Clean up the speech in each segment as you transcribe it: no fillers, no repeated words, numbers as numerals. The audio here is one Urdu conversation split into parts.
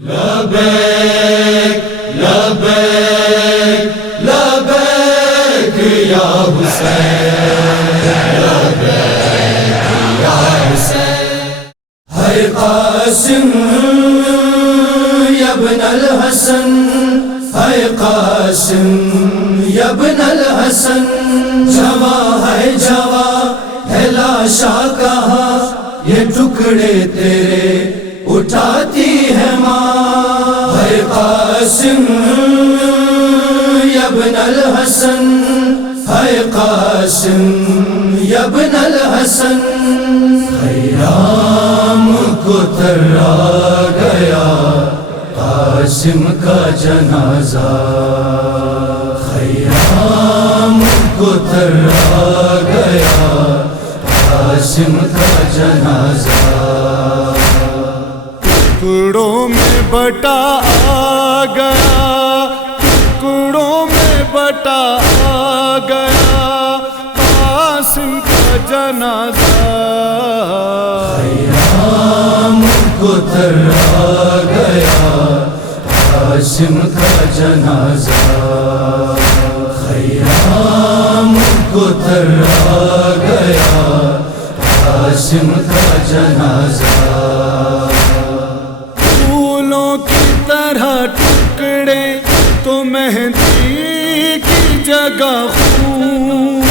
لبیک لبیک لبیک یا حسین، لبیک یا حسین۔ ہے قاسم یا ابن الحسن، ہے قاسم یا ابن الحسن، جواں ہے جواں ہے لاشا کہاں، یہ ٹکڑے تیرے اٹھاتی ہے ماں۔ ہے قاسم یا ابن الحسن، ہے قاسم یا ابن الحسن، خیام کو ترا گیا قاسم کا جنازہ، خیام کو ترا گیا قاسم کا جنازہ۔ ٹکڑوں میں بٹا آ گیا، ٹکڑوں میں بٹا آ گیا قاسم کا جنازہ، خیام کو ترا گیا قاسم کا جنازہ، خیام کو ترا گیا قاسم کا جنازہ۔ پھولوں کی طرح ٹکڑے تو مہندی کی جگہ خون،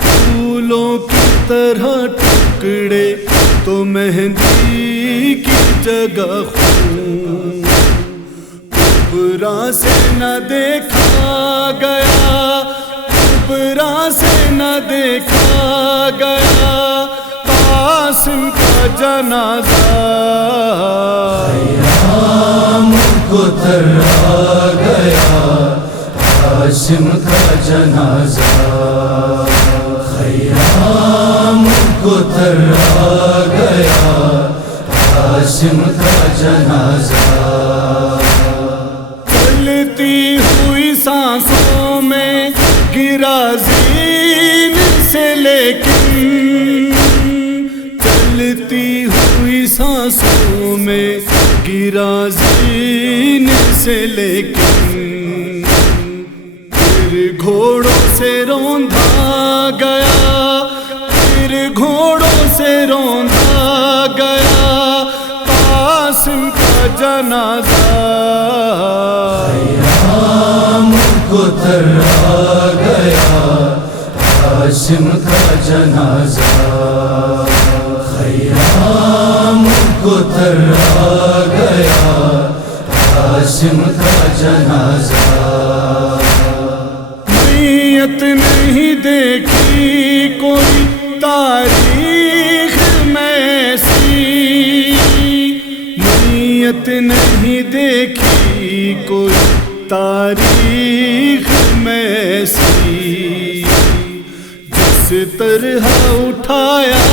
پھولوں کی طرح ٹکڑے تو مہندی کی جگہ خون، کبرا سے نہ دیکھا گیا، کبرا سے نہ دیکھا گیا قاسم کا جنازہ، خیام کو ترا گیا قاسم کا جنازہ، خیام کو ترا گیا قاسم کا جنازہ۔ چلتی ہوئی سانسوں میں گرا زین سے لیکن، چلتی ہوئی سانسوں میں گرا زین سے لیکن، پھر گھوڑوں سے روندا گیا، پھر گھوڑوں سے روندا گیا قاسم کا جنازہ، خیام کو ترا گیا قاسم کا جنازہ، خیام کو ترا گیا قاسم کا جنازہ۔ میت نہیں دیکھی کوئی تاریخ میں ایسی، میت نہیں دیکھی کوئی تاریخ میں ایسی، جس طرح اٹھایا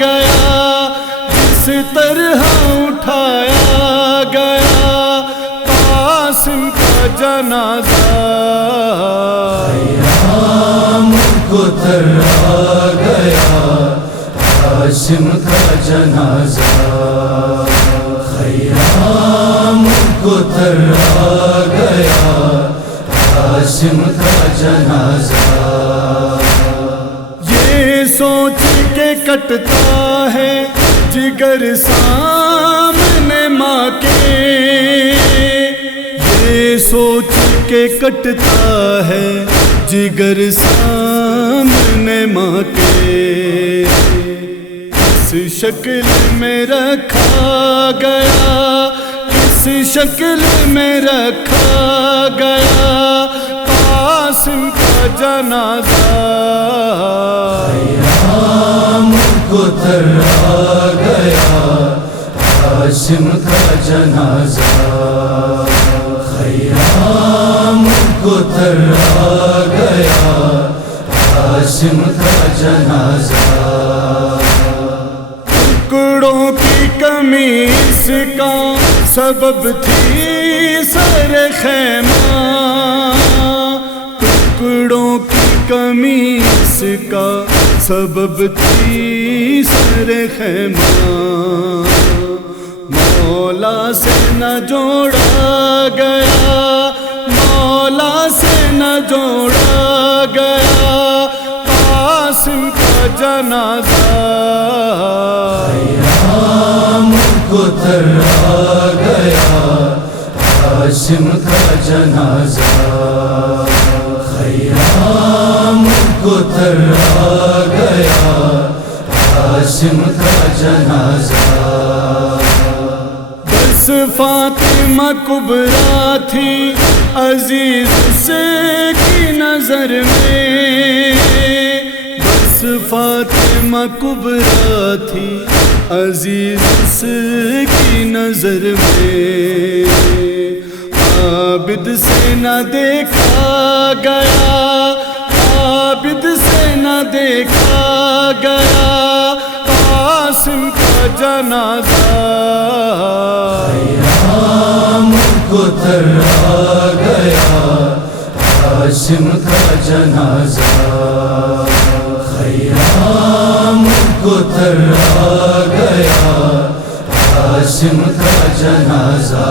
گیا، جس طرح اٹھایا گیا قاسم کا جنازہ، خیام کو ترا گیا قاسم کا جنازہ، خیام کو ترا گیا قاسم کا جنازہ۔ یہ سوچ کے کٹتا ہے جگر سامنے ماں کے، یہ سوچ کے کٹتا ہے جگر سامنے ماں کے، کس شکل میں رکھا گیا، کس شکل میں رکھا گیا قاسم کا جنازہ، خیام کو ترا گیا قاسم کا جنازہ، خیام کو ترا گیا قاسم کا جنازہ۔ ٹکڑوں کی کمی اس کا سبب تھی سر خیمہ، ٹکڑوں کی کمی اس کا سبب تھی سر خیمہ، مولا سے نہ جوڑا گیا، مولا سے نہ جوڑا گیا قاسم کا جنازہ، خیام کو تھرا گیا قاسم کا جنازہ، خیام کو تھرا گیا قاسم کا جنازہ۔ بس فاطمہ کبریٰ تھی عزیز اس کی نظر میں، بس فاطمہ کبریٰ تھی عزیز اس کی نظر میں، عابد سے نہ دیکھا گیا، عابد سے نہ دیکھا گیا قاسم کا جنازہ، خیام کو تھرا گیا قاسم کا جنازہ، خیام کو تھرا گیا قاسم کا جنازہ۔